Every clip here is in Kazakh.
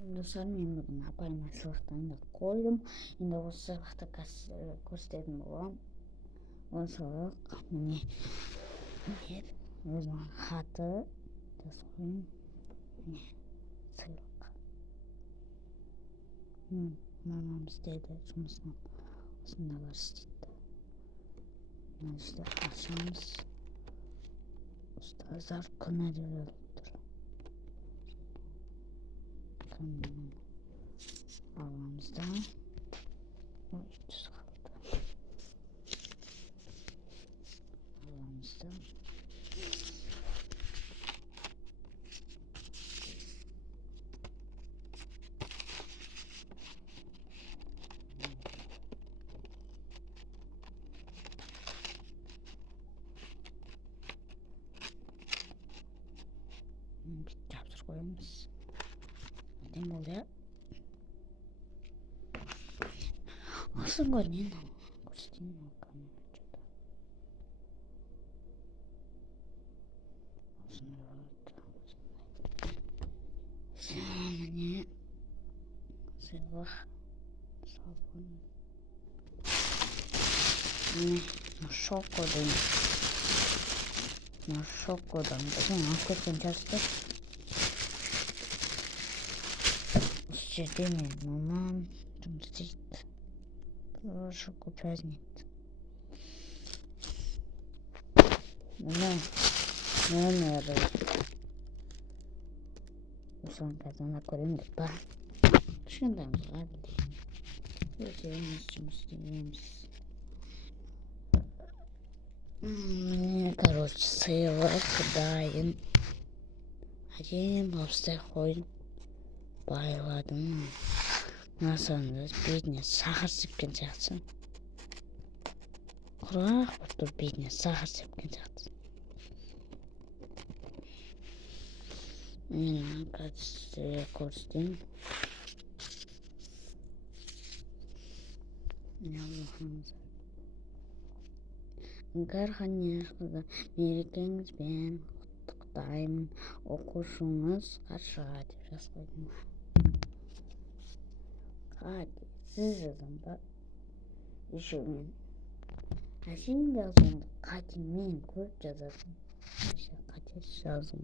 Нусан минут апай маслахтан койлum индогусахта кас костед мова онсоо миний хэр өзөн хата тасхын цэлэг мамам стэдэ жұмысын осында барыстыйды нашта ашамыз ұстаздар күнәдер Ağlamızda o 300 kaldı. Ağlamızda bir yaptır koyalımız. Ne oluyor? Nasıl görünüyor? Göstereyim mi kamerada? Şimdi sıvı sabun. Şokodan. Bakın nasıl konuştu? İşte mi? Mamam 좀 стоит. Шоку праздник. Номер. Усан казана корим ба. Шундан гади. Өтөмүс жұмыс. Короче, сыйлық дайын. Әдем лобстер қойып байладым. Насаңыз бетіне сахар сепкен сияқтысың. Құрақ бұр бетіне сахар сепкен сияқтысың. Мен қазір көрістен. Гарханияқызы мерекеңізбен құттықтаймын. Оқушыңыз қаршыға деп жазғойдым. Hadi siz yazın da işimin. Şimdi yazın katimin kurt yazarım. İşte katis yazın.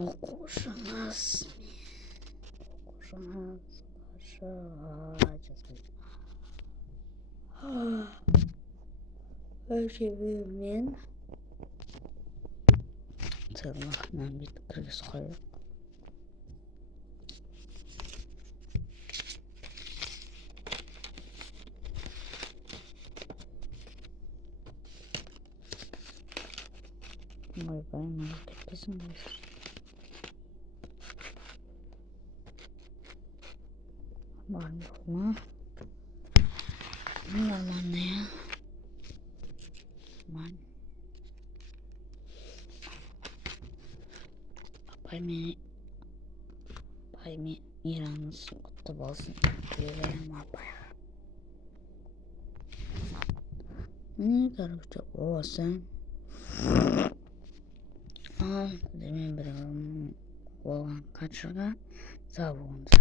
Оқушыңыз қаршыға жазғойдым. Өшебімен сыйлықнан бүйтіп кіргіз қойып. Ойбай, маған кетпесін болсын. Нормально. Нормальная. Нормально. Пойми, ираныз құтты болсын. Берем апай. Не, короче, осы. Демен бір болған қаршыға сау болыңыздар.